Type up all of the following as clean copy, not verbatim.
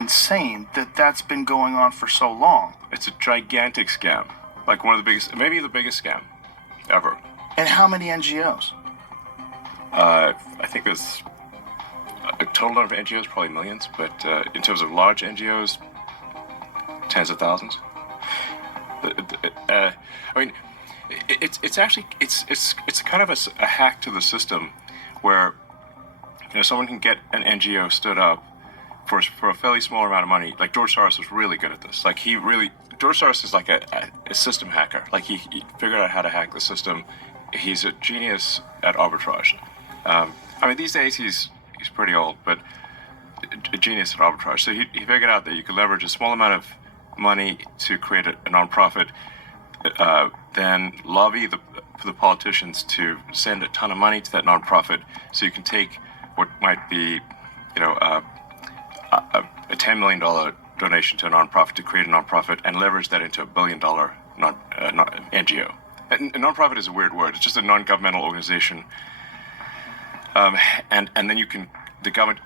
Insane that that's been going on for so long. It's a gigantic scam, like one of the biggest, maybe the biggest scam ever. And how many NGOs? I think there's a total number of NGOs, probably millions, but in terms of large NGOs, tens of thousands. I mean, it's actually kind of a hack to the system, where someone can get an NGO stood up for a fairly small amount of money. Like George Soros was really good at this. Like George Soros is like a system hacker. Like he figured out how to hack the system. He's a genius at arbitrage. I mean, these days he's pretty old, but a genius at arbitrage. So he figured out that you could leverage a small amount of money to create a nonprofit, then lobby the politicians to send a ton of money to that nonprofit, so you can take what might be, a $10 million donation to a nonprofit to create a nonprofit and leverage that into $1 billion NGO. A nonprofit is a weird word. It's just a non-governmental organization, and then the government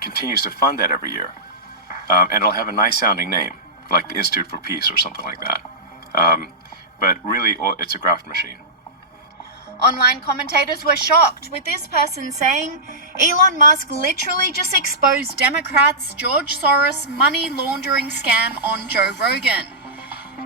continues to fund that every year, and it'll have a nice sounding name, like the Institute for Peace or something like that. But really, it's a graft machine. Online commentators were shocked, with this person saying Elon Musk literally just exposed Democrats' George Soros money laundering scam on Joe Rogan.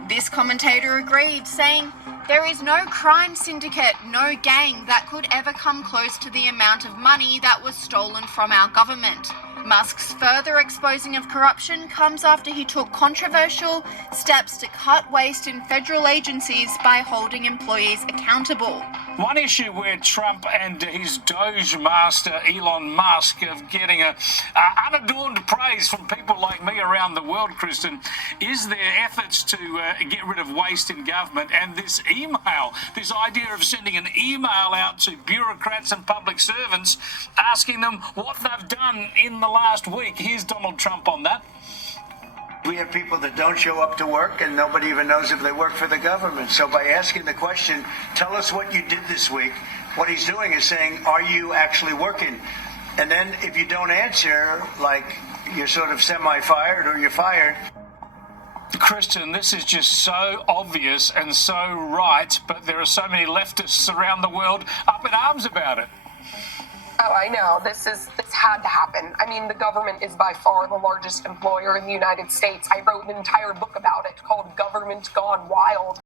This commentator agreed, saying there is no crime syndicate, no gang that could ever come close to the amount of money that was stolen from our government. Musk's further exposing of corruption comes after he took controversial steps to cut waste in federal agencies by holding employees accountable. One issue where Trump and his Doge master Elon Musk are getting unadorned praise from people like me around the world, Kristen, is their efforts to get rid of waste in government, and this email, this idea of sending an email out to bureaucrats and public servants asking them what they've done in the last week. Here's Donald Trump on that. We have people that don't show up to work, and nobody even knows if they work for the government. So by asking the question, tell us what you did this week, what he's doing is saying, are you actually working? And then if you don't answer, like you're sort of semi-fired or you're fired. Kristen, this is just so obvious and so right, but there are so many leftists around the world up in arms about it. Oh, I know. This had to happen. I mean, the government is by far the largest employer in the United States. I wrote an entire book about it called Government Gone Wild.